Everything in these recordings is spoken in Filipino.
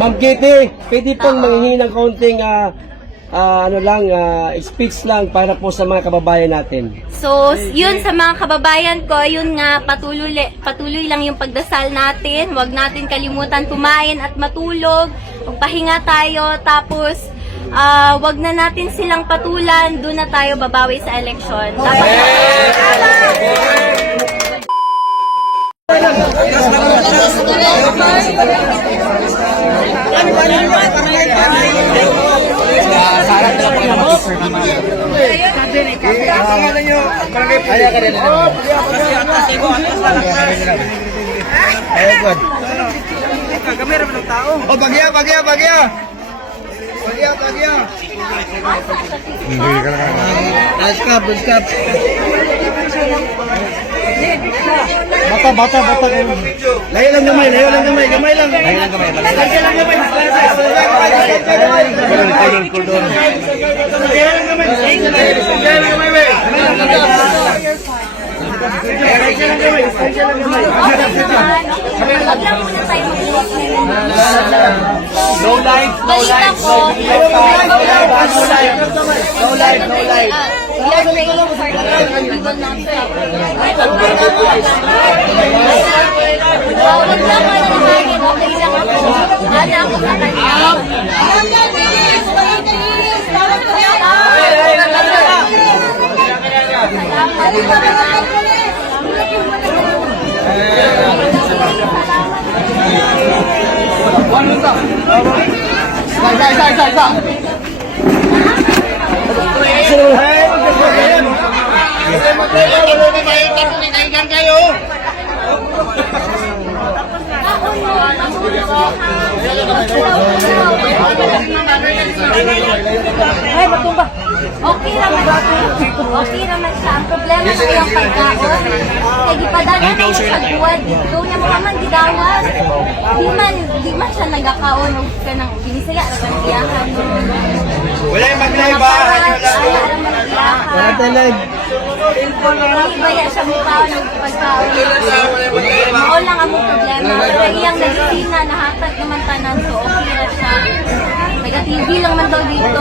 Ma'am Kitty, pwede pong manghingi ng kaunting speech lang para po sa mga kababayan natin. So, yun sa mga kababayan ko, yun nga, patuloy lang yung pagdasal natin. Huwag natin kalimutan kumain at matulog. Magpahinga tayo, tapos wag na natin silang patulan. Doon na tayo babawi sa eleksyon. Oh, bagya. Askap. Bata. Layo lang gamay. No life. We are praying for the Lord. We will not stop. Wag lang manalangin. Okay lang ako. Ana ako sa kanya. Ay, matumba. Okay naman siya. Ang problema sa iyang pagkaon. Kaya gipadala na mo sa buwan. Dito niya mo naman gidawas. Di man siya nagakaon. Huwag ka nang binisaya. Nagkantiyahan. Wala yung mag-live ba? Wala talag. Ibaya siya mukha ng pagkaon. Mao lang ang mong problema. Pero iyang medisina, nahatag naman tanan. So okay na siya. Taga-TV lang man daw dito.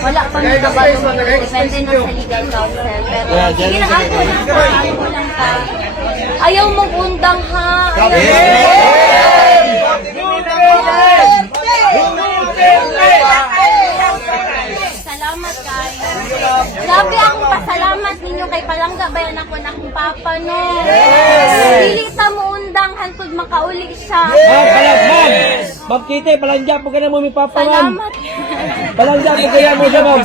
Wala pa nang kabalo. Depende na sa legal counsel. Pero sige lang, ako lang ka. Ayaw mong undang ha. Salamat kayo. Grabe akong pasalamat ninyo kay Palangga bayan ako na akong papa no. Dili ta mo undang hantod makauli siya. Ma'am Kitty, palangga po ka na mo mi papa, ma'am. Salamat. Palangga po kaya mo siya, ma'am.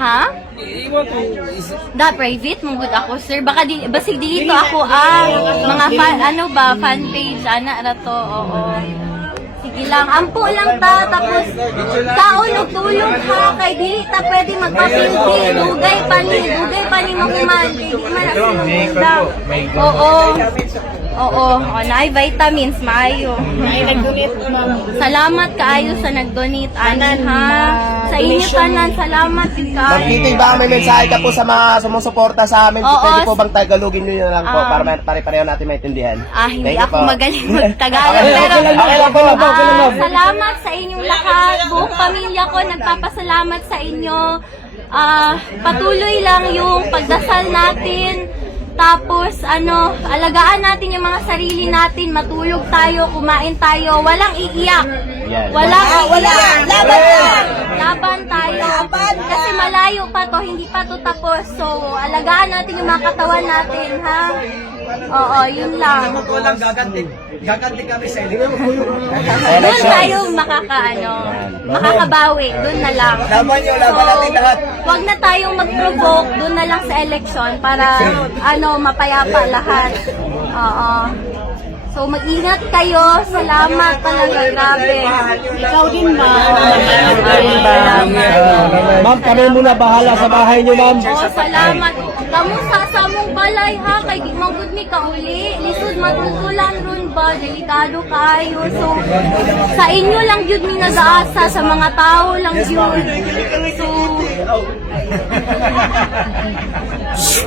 Ha? Da private mong good ako sir. Baka basig dito ako mga fan page ana ra to. Oo. Sige lang, ampo lang ta, tapos kaon og tulog ha, kay dili ta pwede magpapildi, dugay pa ni makuman, di man ako nagundang. Oo, naay vitamins, maayo. Ay, nag-donate, ma'am. Salamat kaayo sa nag-donate, anan ha. Sa inyo tanan, salamat ikaw. Ma'am Kitty, baka may mensahe ka po sa mga sumusuporta sa amin. Pwede po bang tagalogin nyo lang po para pare-pareho natin maintindihan? Hindi ako magaling mag-Tagalog, pero salamat sa inyong lahat. Buong pamilya ko nagpapasalamat sa inyo. Patuloy lang yung pagdasal natin. Tapos, alagaan natin yung mga sarili natin, matulog tayo, kumain tayo, walang iiyak. Walang iiyak. Laban tayo. Kasi malayo pa to, hindi pa to tapos. So, alagaan natin yung mga katawan natin, ha? Oo, yun lang. Gaganti kami sa inyo. Doon tayo makakabawi. Doon na lang. Laban natin lahat. Huwag na tayong mag-provoke. Doon na lang sa election para mapayapa lahat. Oo. So, mag-ingat kayo. Salamat talaga. Grabe. Ikaw din, ma'am. Ma'am, kami muna bahala sa bahay niyo, ma'am. Salamat. Kamusta sa mong balay, ha? Kay di manggod mi kauli. Lisod matutulan ron ba, delikado kayo. So, sa inyo lang yun mi nag-aasa, sa mga tao lang yun. So,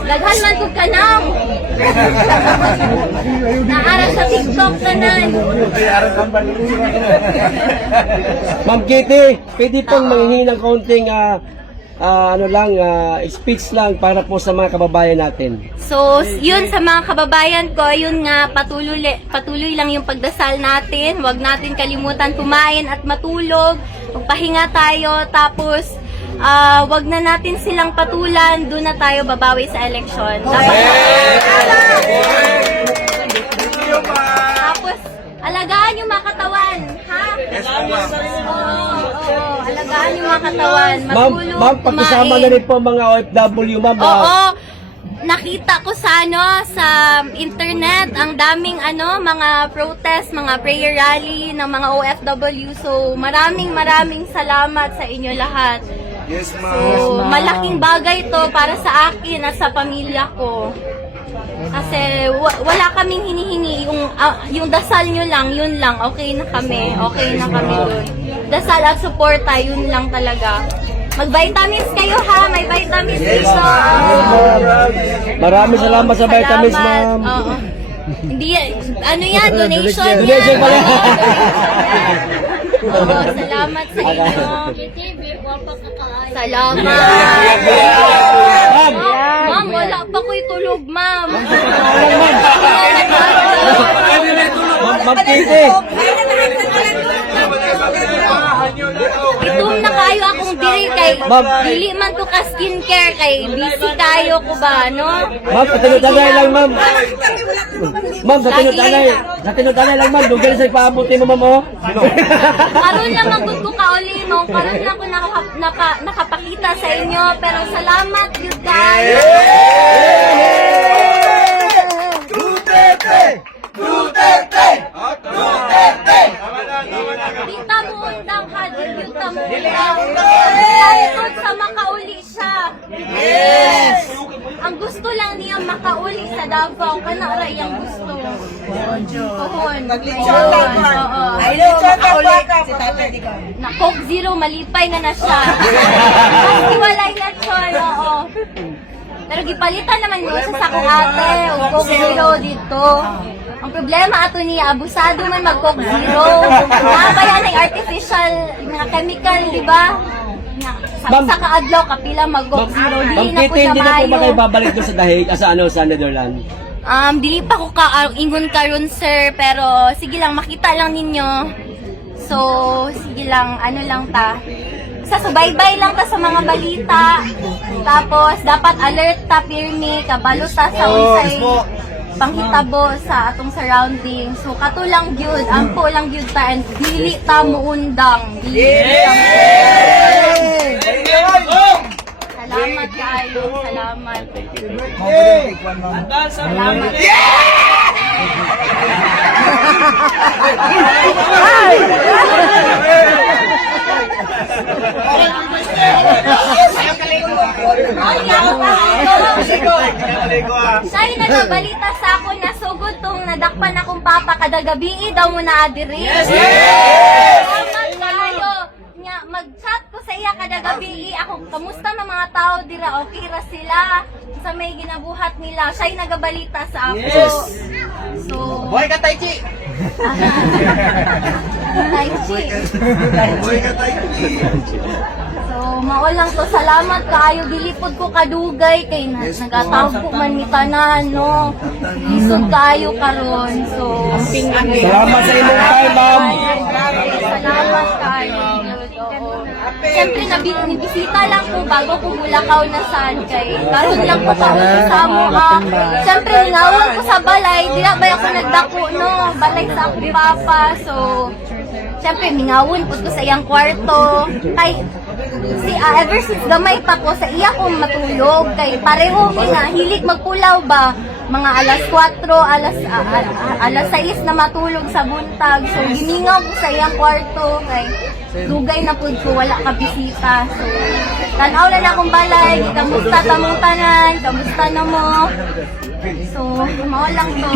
daghan man kog kanang. Naara sa TikTok tanan. Ma'am Kitty, pwede pong manghingi ng kaunting speech lang para po sa mga kababayan natin. So, yun sa mga kababayan ko, yun nga, patuloy lang yung pagdasal natin. Huwag natin kalimutan kumain at matulog. Magpahinga tayo, tapos wag na natin silang patulan, doon na tayo babawi sa eleksyon. Tapos, alagaan yung mga katawan, ha? Oo, alagaan yung mga katawan. Matulog, Ma'am, pakisama na rin po ang mga OFW, ma'am. Oo. Nakita ko sa internet ang daming mga protest, mga prayer rally ng mga OFW. So maraming salamat sa inyo lahat. Yes, So malaking bagay to para sa akin at sa pamilya ko. Kasi wala kaming hinihingi, yung dasal nyo lang, yun lang, okay na kami dun. Dasal at suporta, yun lang talaga. Mag-vitamins kayo ha, may vitamins dito. Maraming salamat sa vitamins, ma'am. Oo. Hindi, yan, donation yan. Donation pala. Oo, salamat sa inyo. Salamat. Ma'am, wala pa ko'y tulog, ma'am. Ma'am Kitty. Itum na kayo akong diri kay dili man to ka skincare kay busy kayo ko ba, no? Ma'am, sa tinutagay lang, ma'am. Ma'am, sa tinutagay lang, ma'am. Dugal sa ipabuti mo, ma'am, oh. Karon lang magud ko kauli no, karon lang ko nakapakita sa inyo, pero salamat yun guys. Duterte! Duterte! Duterte! Dita mo undang ha, dita mo undang. Kahit sa makauli siya. Yes! Ang gusto lang niya makauli sa Davao, kanara yung gusto. Pohon. Oo. Na Coke Zero, malipay na siya. Kasi walay na siya, oo. Pero gipalitan naman mo sa sakong ate, o Coke Zero dito. Ang problema ato niya, abusado man mag Coke Zero. Nakakaya na artificial na chemical, di ba? Sa kaadlaw, kapila mag Coke Zero. Dili Ma'am na po Kitty, siya hindi na po ba kayo maayo. babalik doon sa dahig, sa Netherlands? Dili pa ko ingon karon sir, pero sige lang, makita lang ninyo. So, sige lang, ano lang ta. Subaybay lang ta sa mga balita. Tapos, dapat alert ta, pirmi, kabalo ta sa unsay panghitabo sa atong surroundings. So, kato lang gyud, ampo lang gyud ta, and dili ta muundang. Salamat kayo, salamat. Salamat. Sa'yo nagabalita sa ako na sugod tong nadakpan akong papa kada gabi daw mo na adiri. Salamat kayo. Nga, mag-chat ko sa iya kada gabi ako, kamusta na mga tao dira, okay ra sila sa may ginabuhat nila. Siya'y nagabalita sa ako. So, Boy ka, Taichi! Taichi. So, maulang to. Salamat kaayo. Dilipod ko kadugay kay nagatawag ko man ni tanan, no? Lisod kaayo karon. So, Salamat sa inyong time, ma'am. salamat kaayo. Siyempre, nabisita lang po bago ko Bulacau na saan kay. Karon lang po pauwi sa amo ha. Siyempre, ningawon ko sa balay. Di na ba ako nagdako, no? Balay sa akong papa. So, siyempre, ningawon po ko sa iyang kwarto. Kay, ever since gamay pa ko, sa iya ko matulog. Kay, pareho nga, hilig magpulaw ba? Mga alas 4, alas 6 na matulog sa buntag. So, gimingaw ko sa iyang kwarto. Kay, dugay na po ko, wala ka bisita. So, tanaw na akong balay. Kamusta tamong tanan? Kamusta na mo? So, mao lang to.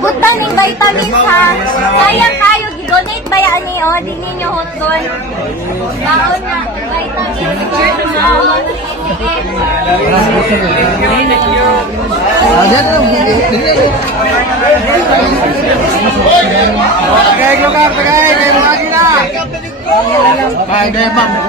Butang ng vitamins ha. Sayang kayo, gidonate ba yan ni o? Di ninyo hot doon. Baon na, vitamins. Baon. Okay, lugar, tagay, kayo lagi na. Bye, bye, ma'am.